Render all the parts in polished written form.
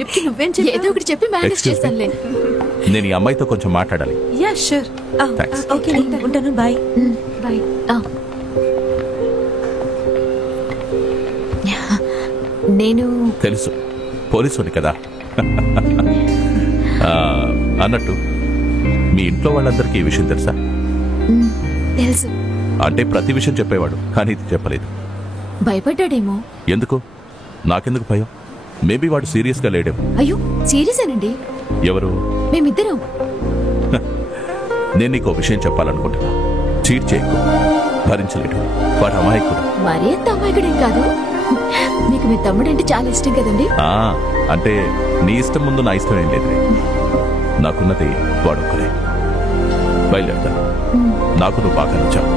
Philip కి నువ్వేం చెప్పి ఏదో ఒకటి చెప్పి మేనేజ్ చేస్తానులే. నేను ఈ అమ్మాయితో కొంచెం మాట్లాడాలి. Yeah sure. ఓకే ఉంటాను. Bye bye. నేను తెలుసు, పోలీసుని కదా. అన్నట్టు మీ ఇంట్లో వాళ్ళందరికీ ఈ విషయం తెలుసా? తెలుసు. అంటే ప్రతి విషయం చెప్పేవాడు, కానీ ఇది చెప్పలేదు. భయపడ్డాడేమో. ఎందుకు? నాకెందుకు భయం? మేబీ వాడు సీరియస్ గా లేడేమో. అయ్యో సీరియసేనండి. ఎవరు? మేమిద్దరం. నేను నీకు విషయం చెప్పాలనుకుంటున్నా. చీట్ చేయకు, భరించలేడు. వాడు అమాయకుడు. మరీ అంత అమాయకుడేం కాదు. మీకు మీ తమ్ముడు అంటే చాలా ఇష్టం కదండి. అంటే నీ ఇష్టం ముందు నా ఇష్టం ఏం లేదు. నాకున్నది వాడొక్కడే. బయలుదేరుతాను. నాకు నువ్వు బాగా నచ్చావు.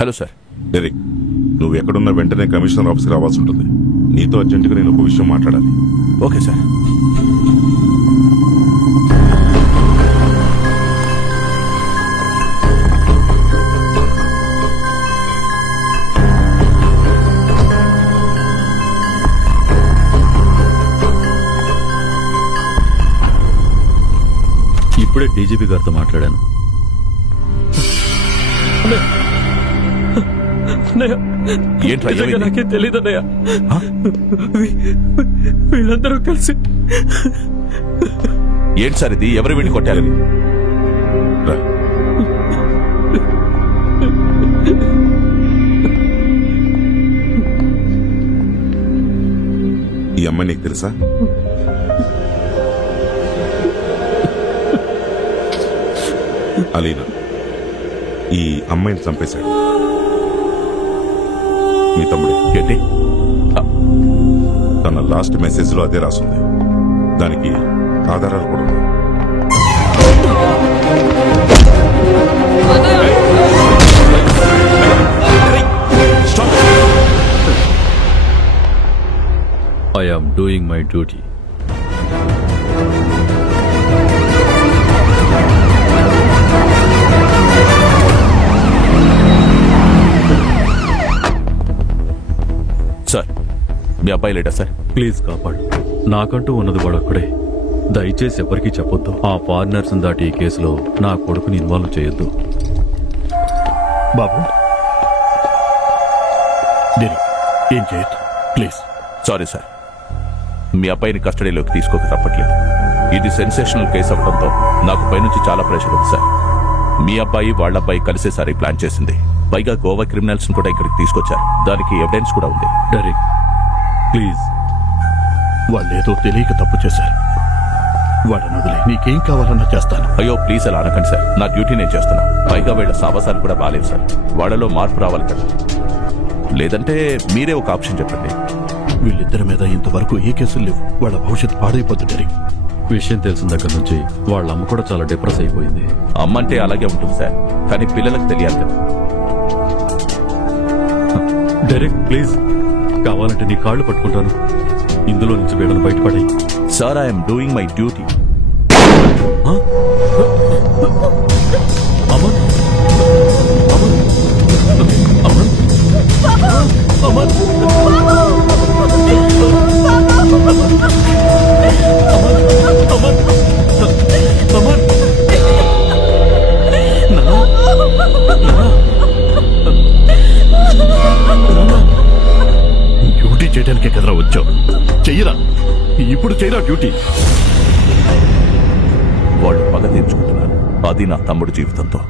Hello sir. డెరిక్, నువ్వు ఎక్కడున్న వెంటనే కమిషనర్ ఆఫీస్కి రావాల్సి ఉంటుంది. నీతో అర్జెంటుగా నేను ఒక విషయం మాట్లాడాలి. Okay sir. ఇప్పుడే డీజీపీ గారితో మాట్లాడాను. నాకే తెలీదన్నయ్య. వీళ్ళందరూ కలిసి. ఏంటి సార్ ఇది? ఎవరు వీడిని కొట్టారు? ఈ అమ్మాయి నీకు తెలుసా? అలీనా ఈ అమ్మాయిని చంపేశాడు. మీ తమ్ముడే. ఏంటి? తన లాస్ట్ మెసేజ్ లో అదే రాసుంది. దానికి ఆధారాలు కూడా ఉన్నాయి. I am doing my duty. Sir, మీ అబ్బాయి లేడా సార్? ప్లీజ్ కాపాడు. నాకంటూ ఉన్నది వాడొక్కడే. దయచేసి ఎవరికీ చెప్పొద్దు. ఆ ఫారినర్స్ దాటి ఈ కేసులో నా కొడుకుని ఇన్వాల్వ్ చేయొద్దు. బాబు, ఏం చేయొద్దు ప్లీజ్. సారీ సార్, మీ అబ్బాయిని కస్టడీలోకి తీసుకోక తప్పట్లేదు. ఇది సెన్సేషనల్ కేసు అవడంతో నాకు పైనుంచి చాలా ప్రెషర్ ఉంది సార్. మీ అబ్బాయి వాళ్ళ అబ్బాయి కలిసేసారి ప్లాన్ చేసింది. పైగా గోవా క్రిమినల్స్ కూడా ఇక్కడికి తీసుకొచ్చారు. దానికి ఎవిడెన్స్ కూడా ఉంది. Derek please. వాళ్ళేదో తెలియక తప్పు చేశారు. వాళ్ళని వదిలే, నీకేం కావాలన్నా చేస్తాను. అయ్యో ప్లీజ్ అలా అనకండి సార్. నా డ్యూటీ నేను చేస్తున్నా. పైగా వీళ్ళ సావాసాలు కూడా బాగాలేదు సార్. వాళ్ళలో మార్పు రావాలి కదా. లేదంటే మీరే ఒక ఆప్షన్ చెప్పండి. వీళ్ళిద్దరి మీద ఇంతవరకు ఏ కేసులు లేవు. వాళ్ళ భవిష్యత్తు పాడైపోతుంది డెరిక్. విషయం తెలిసిన దగ్గర నుంచి వాళ్ళ అమ్మ కూడా చాలా డిప్రెస్ అయిపోయింది. అమ్మ అంటే అలాగే ఉంటుంది సార్, కానీ పిల్లలకు తెలియాలి కదా. డెరిక్ ప్లీజ్, కావాలంటే నీ కాళ్ళు పట్టుకుంటాను. ఇందులో నుంచి వీళ్ళని బయటపడాయి. Sir, I'm doing my duty. Aman, Aman, Aman, Aman, duty చేయడానికే కదరా వచ్చావు. చెయ్యరా, ఇప్పుడు చేయరా డ్యూటీ. వాళ్ళు పగ తీర్చుకుంటున్నారు. అది నా తమ్ముడు జీవితంతో.